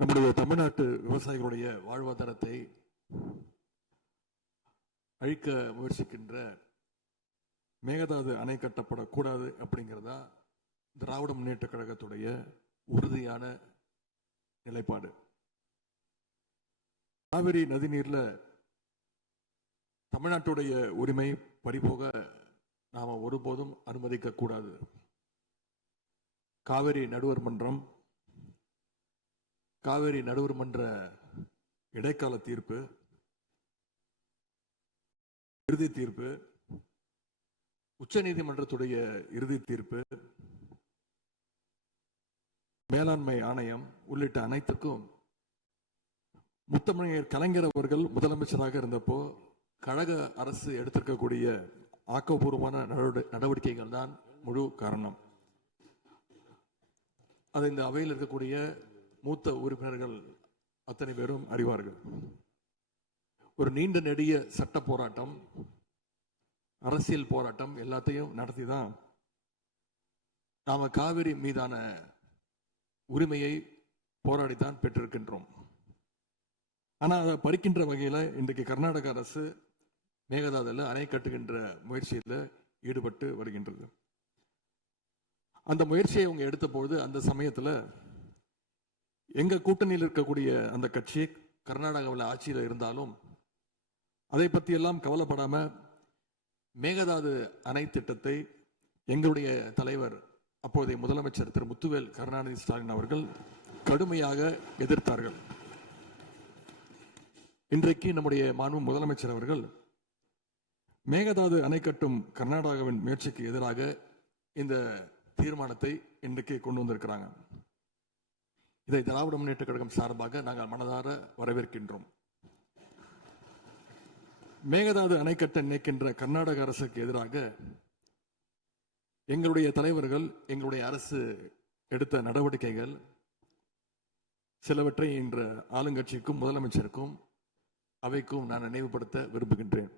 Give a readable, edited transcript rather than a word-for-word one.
நம்முடைய தமிழ்நாட்டு விவசாயிகளுடைய வாழ்வாதாரத்தை அழிக்க முயற்சிக்கின்ற மேகதாது அணை கட்டப்படக்கூடாது அப்படிங்கிறதா திராவிட முன்னேற்ற கழகத்துடைய உறுதியான நிலைப்பாடு. காவிரி நதிநீர்ல தமிழ்நாட்டுடைய உரிமை பறிபோக நாம ஒருபோதும் அனுமதிக்க கூடாது. காவிரி நடுவர் மன்றம், காவிரி நடுவர் மன்ற இடைக்கால தீர்ப்பு, இறுதி தீர்ப்பு, உச்ச நீதிமன்றத்துடைய இறுதி தீர்ப்பு, மேலாண்மை ஆணையம் உள்ளிட்ட அனைத்துக்கும் முத்தமிழர் கலைஞர் அவர்கள் முதலமைச்சராக இருந்தப்போ கழக அரசு எடுத்திருக்கக்கூடிய ஆக்கப்பூர்வமான நடவடிக்கைகள் தான் முழு காரணம். அதை இந்த அவையில் இருக்கக்கூடிய மூத்த உறுப்பினர்கள் அத்தனை பேரும் அறிவார்கள். ஒரு நீண்ட நெடிய சட்ட போராட்டம், அரசியல் போராட்டம் எல்லாத்தையும் நடத்தி தான் நாம காவிரி மீதான உரிமையை போராடித்தான் பெற்றிருக்கின்றோம். ஆனா அதை பறிக்கின்ற வகையில இன்றைக்கு கர்நாடக அரசு மேகதாதுல அணை கட்டுகின்ற முயற்சியில் ஈடுபட்டு வருகின்றது. அந்த முயற்சியை அவங்க எடுத்த பொழுது அந்த சமயத்துல எங்க கூட்டணியில் இருக்கக்கூடிய அந்த கட்சி கர்நாடகாவில் ஆட்சியில் இருந்தாலும் அதை பத்தி எல்லாம் கவலைப்படாம மேகதாது அணை திட்டத்தை எங்களுடைய தலைவர் அப்போதைய முதலமைச்சர் திரு முத்துவேல் கருணாநிதி ஸ்டாலின் அவர்கள் கடுமையாக எதிர்த்தார்கள். இன்றைக்கு நம்முடைய மாண்பு முதலமைச்சர் அவர்கள் மேகதாது அணை கட்டும் கர்நாடகாவின் முயற்சிக்கு எதிராக இந்த தீர்மானத்தை இன்றைக்கு கொண்டு வந்திருக்கிறாங்க. இதை திராவிட முன்னேற்ற கழகம் சார்பாக நாங்கள் மனதார வரவேற்கின்றோம். மேகதாது அணை கட்ட நினைக்கின்ற கர்நாடக அரசுக்கு எதிராக எங்களுடைய தலைவர்கள், எங்களுடைய அரசு எடுத்த நடவடிக்கைகள் சிலவற்றை இன்று ஆளுங்கட்சிக்கும் முதலமைச்சருக்கும் அவைக்கும் நான் நினைவுபடுத்த விரும்புகின்றேன்.